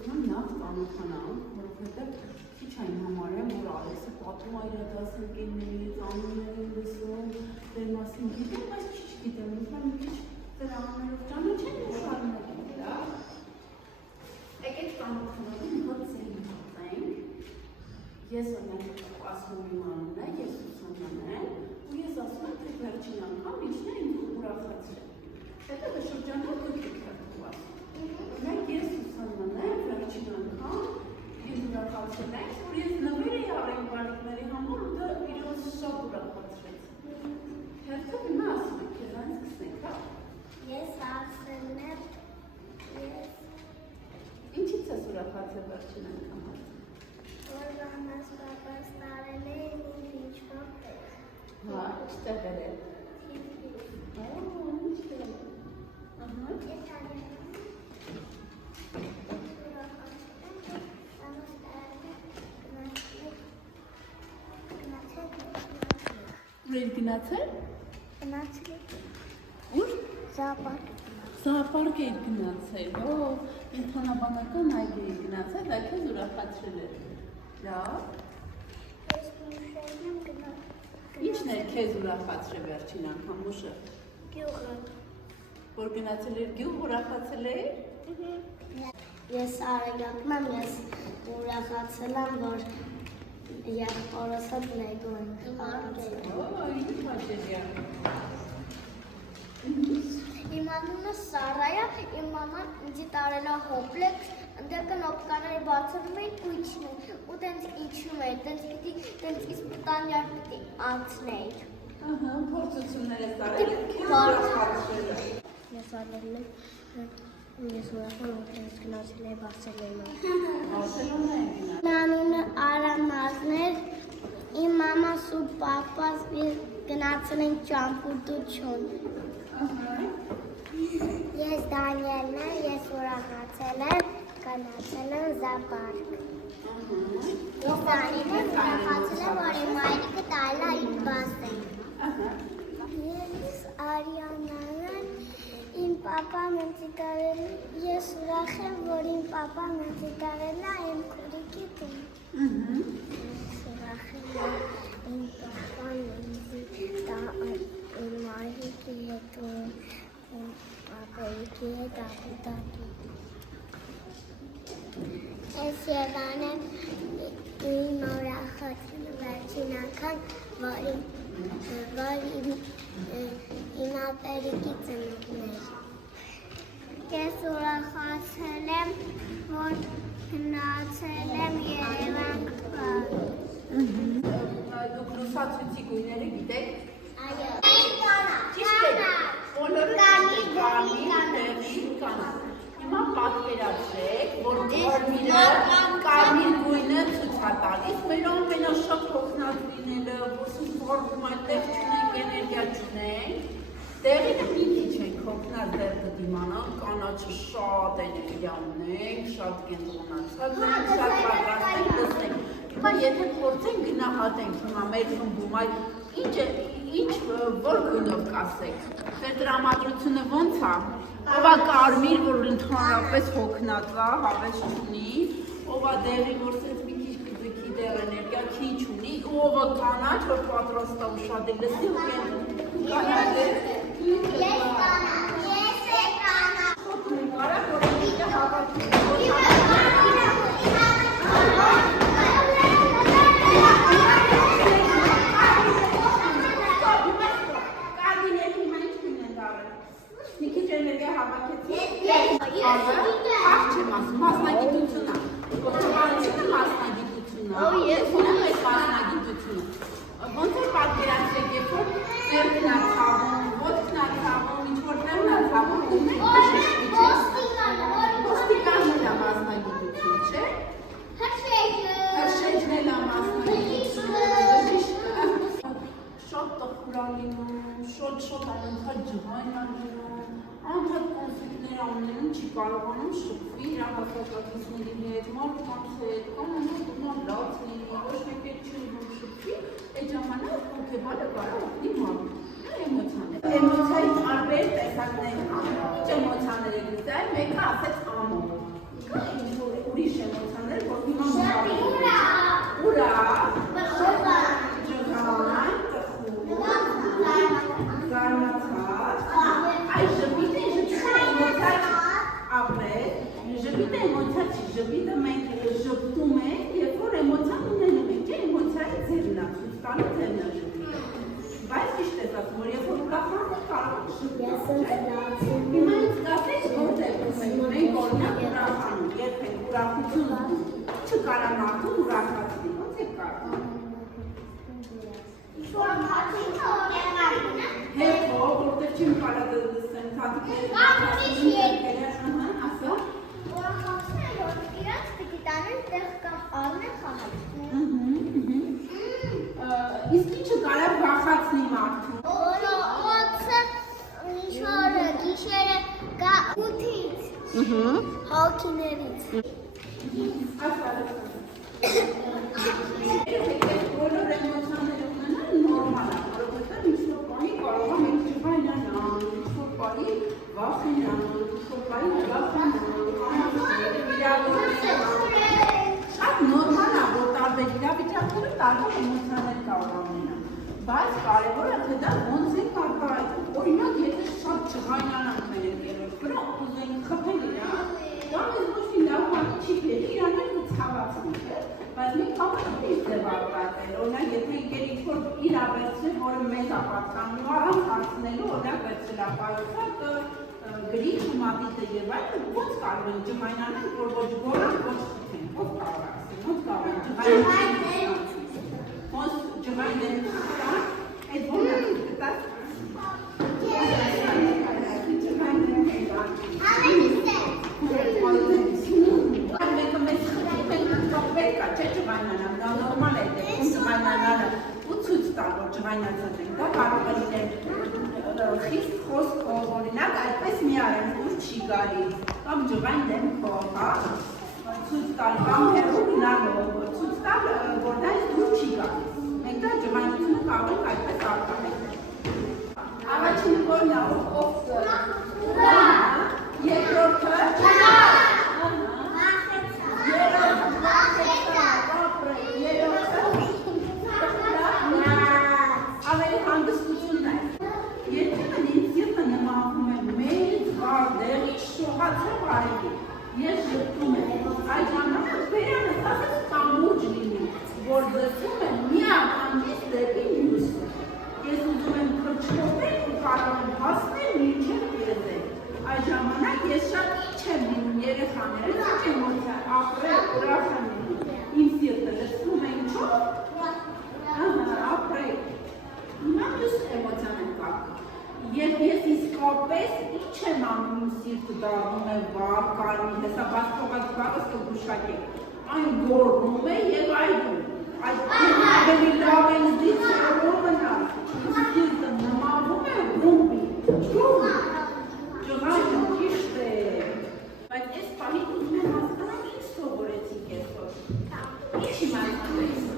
պետքան նախ ծանոթանամ, որովհետև քիչ այն համարեմ, որ Ալեքսը պատմում է իր դասընկերներից, անուններին լսում, դեր մասին գիտեմ, բայց քիչ գիտեմ, ուզում եմ մի քիչ դեր անուններով ճանաչեմ ու շարունակեմ, լավ։ Եկեք ծանոթանալու հոտ ձերին հատենք։ Ես օրինակ ասում եմ իմ անունը, ես Սուսաննան եմ, ու ես ասում եմ, թե վերջին անգամ ինչն է ինձ ուրախացրել։ Հետո դե շրջանով դուք եք հերթում ասում։ Օրինակ ես Սուսաննան եմ, վերջին անգամ ինձ ուրախացրել եմ, որ ես նվեր էի արել բարիկների համար ու դա իրոց շատ ուրախացրեց։ Հերթով հիմա ասում եք, քեզանից սկսենք, հա։ Ես ասել եմ, Ինչից ես ուրախացել վերջին անգամ ասում։ որ բանաս պապաս տարել է ինձ ինչ-որ տեղ։ Հա, ինչ տեղեր է։ Ինչ տեղեր է։ Ես արել Ուր եք գնացել։ Ուր։ Զապարկ։ Զապարկ եք գնացել, կենդանաբանական այգի եք գնացել, դա քեզ ուրախացրել է։ Լավ։ Ես մուշերն եմ գնացել։ Ինչն էր քեզ ուրախացրել վերջին անգամ Մուշը։ Գյուղը։ Որ գնացել էր գյուղ, ուրախացել էր։ Ես Արեգակն եմ, ես ուրախացել եմ, որ եղբորս հետ լեգո ենք խաղացել։ Ինչ հաճելի է։ Իմ անունը Սառա է, իմ մաման ինձ տարել է հոպլեքս, ընդդեմ օպկաները բացում էին ու իջնում էին, ու տենց իջնում էին, տենց իսպիտանյար պիտի անցնեիր։ Փորձություններ ես արել, քեզ ուրախացրել է։ Ես արել եմ, ես ուրախում եմ, տենց գնացել է Բարսելոնա։ Բարսելոնա եք գնացել։ Իմ անունը Արամազն էր, իմ մամաս ու պապաս գնացել են ճամփորդություն։ Ես Դանիելն եմ, ես ուրախացել եմ, գնացել եմ Զապարկ։ Ես Դանիելն եմ, ուրախացել եմ, որ իմ մայրիկը տալել է ինձ բասեն։ Ես Արիանան եմ, իմ պապան ինձ տարել է, ես ուրախ եմ, որ իմ պապան ինձ տարել է իմ քուրիկի տուն։ Ես ուրախ եմ, որ իմ պապան ինձ տալել է իմ մայրիկի հետ ու ապայիկի հետ ապուտակի։ Ես եղան եմ իմ ուրախացել վերջին անգամ, որ իմ ապերիկի ծնունդն էր։ Ես ուրախացել եմ, որ գնացել եմ Երևան փառ։ Դուք լուսացույցի գույները գիտեք։ Այո։ Ճիշտ է։ Բոլորը կարմիր, կանաչ։ Հիմա պատկերացրեք, որ կարմիր գույնը ցույց է տալիս մեր ամենաշատ հոգնած լինելը, որ զորվում այդտեղ չունենք, էներգիա չունենք, տեղինը մի քիչ ենք հոգնած դեռ կդիմանան, կանաչը շատ էներգիա ունենք, շատ կենտրոնացած ենք, շատ պատրաստ ենք, լսենք։ Հիմա եթե փորձենք գնահատենք հիմա մեր խմբում, ինչ որ գույնով կասեք, ձեր տրամադրությունը ո՞նց է, ով է կարմիր, որ ընդհանրապես հոգնած է, հավես չունի, ով է դեղի, որ սենց մի քիչ կձգի դեղ էներգիա քիչ ունի, ով է կանաչ, որ պատրաստ է ուշադիր լսի ու կանաչ է։ Ես կանաչ, ես է կանաչ։ Կարա, որ ինքը հավատի։ Մասնագիտությունը, ոչխարությունը մասնագիտությունը, ես ունեմ այս մասնագիտությունը, ոնց որ պատկերացրեք, երբ որ ձեռքն է ցավում, ոտքն է ցավում, ինչ-որ տեղն է ցավում, ունենք բժշկի, չէ՞, ոստիկանն է մասնագիտություն, չէ՞, հրշեջն է մասնագիտությունը, շատ տխուր է լինում, շատ անընդհատ ջղայն է լինում, անընդհատ կոնֆլիկտներ անուններում չի կարողանում շփվի իր հասարակությունների հետ, մարդկանց հետ, կամ անընդհատ լաց լինի, ոչ մեկ չի ուզում շփվի, այդ ժամանակ հոգեբանը կարող ունի մարդ, էմոցիաներ։ Էմոցիայի տարբեր տեսակներ կան։ Ինչ էմոցիաներ եք զգալ, մեկը ասեց ամոթ, կա ինչ-որ Ժպիտը էմոցիա չի, ժպիտը մենք ժպտում ենք, երբ որ էմոցիան ունենում ենք, էմոցիայի ձևն է, ցույց տալու ձևն է ժպիտը։ Բայց ճիշտ ես ասում, որ երբ որ ուրախանում ենք, կարող ենք ժպտալ։ Հիմա ինձ կասեք, որտեղ մենք օրինակ ուրախանում, երբ ենք ուրախություն չկարա մարդուն ուրախացնի, ոնց եք կարող։ Հետո, որտեղ չեմ կարող դրսեմ, թատիկները, ասա։ Իրաց պիտի տանեն տեղ կամ ալն է խաղալ։ Իսկ ինչը կարող վախացնի մարդուն։ Օծը ինչ-որ գիշերը կա ուտից, հոգիներից։ Բոլոր էմոցիաները ունենան նորմալ է, որովհետև ինչ-որ բանի կարող է մենք ջղայնանալ, ինչ-որ բանի վախենալ, ինչ-որ բանի շատ նորմալ է, որ տարբեր իրավիճակներում տարբեր էմոցիաներ կարող ունենան, բայց կարևորը թե դա ոնց ենք արտահայտում, օրինակ եթե շատ ջղայնանանք մեր ընկերոջ վրա, ուզենք խփել իրան, դա մեզ ոչ մի լավ բան չի բերի, իրաներ ու ցավացնի, բայց մենք կարող ենք իր ձև արտահայտել, օրինակ եթե ընկեր ինչ-որ իրար վերցնել, որը մեզ է պատկանում, առանց հարցնելու, օրինակ վերցրել է պայուսակը, գրիչ ու մատիտը եւ այլն, ոնց կարող են ջղայնանալ, որ ոչ գորան, ոչ խփեն, ո՞վ կարող է ասել, ոնց կարող են ջղայնանալ, ոնց ջղայնեն կան, այդ ո՞րն է գտած։ Մեկը մեզ խփում են, պետք է չէ ջղայնանալ, դա նորմալ է դեպքում ջղայնանալը ու ցույց տալ, որ ջղայնացած ենք, դա կարող է լինել խիստ խոսքով, օրինակ այդպես մի արեմ, դուր չի գալիս, կամ ջղայն դեմքով, հա, ցույց տալ, կամ հեռու գնալով, ցույց տալ, որ դա դուր չի գալիս, մենք դա ջղայնությունը կարող ենք այդպես արտահայտել։ Առաջինը որն է, ով երկրորդը ավելի հանգստությունն է։ Երբեմն ինձ ետը նմանվում է մեծ վարդեր, շողացող արևի, ես ժպտում եմ, այդ ժամանակ բերանս ասես կամուրջ լինի, որ դրսում է միականից դեպի մյուսը։ Ես ուզում եմ քրչկոտել ու կարող եմ հասնել մինչև եզել։ Այդ ժամանակ ես շատ ինչ եմ լինում երեխաները, ինչ էմոցիա, ապրել, ուրախ եմ լինում, իմ սիրտը լցվում է ինչով, ապրել։ Հիմա մյուս էմոցիան եմ կապում։ Երբ ես իսկապես ինչ եմ անում, իմ սիրտը դառնում է վառ, կարմիր, հեսա բաց թողած բառս կգուշակեք, այն գոռում է և այդում։ Այդ ավելի լավ է ուզից հորոմնալ, իմ սիրտը նմանվում է ռումբի, ջղայնը ճիշտ է, բայց ես պահին ուզում եմ հասկանալ ինչ սովորեցիք այսօր, ինչ իմացանք։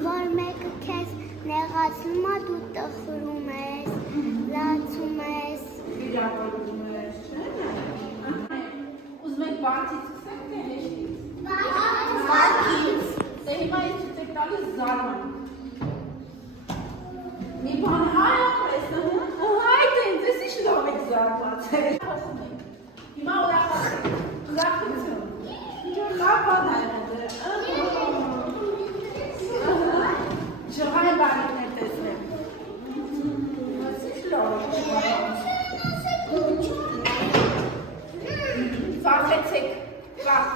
Որ մեկը քեզ նեղացնում է, դու տխրում ես, լացում ես։ Վիրավորում ես, չէ՞։ Ուզում եք բարձից սկսենք, թե հեշտից։ Բարձից։ Դե հիմա ես ցույց եք տալիս զարմանք։ Մի բան այդպես, այդ ինձ ես ինչ լավ եք զարմացել։ Հիմա ուրախացեք, ուրախություն։ Ինչ լավ բան է ջղայն բարիքներ տեսնեմ։ Վախեցեք, վախ։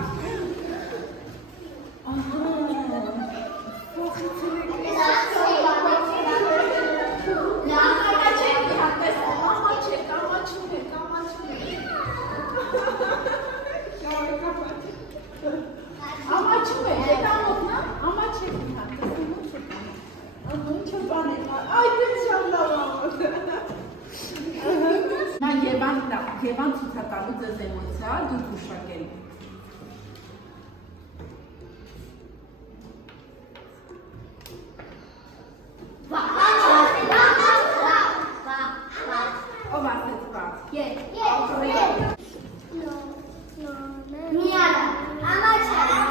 Ամաչում է, ետ ամոտնա, ամաչեք մի հատ, տեսնում չկան, ինչ բան է, այդ եմ լավ ամոտ։ Նա Եվան ցուցակալու ձեզ էմոցիա, դու գուշակել։ Ով ասեց բաց։ Միալը, ամաչը։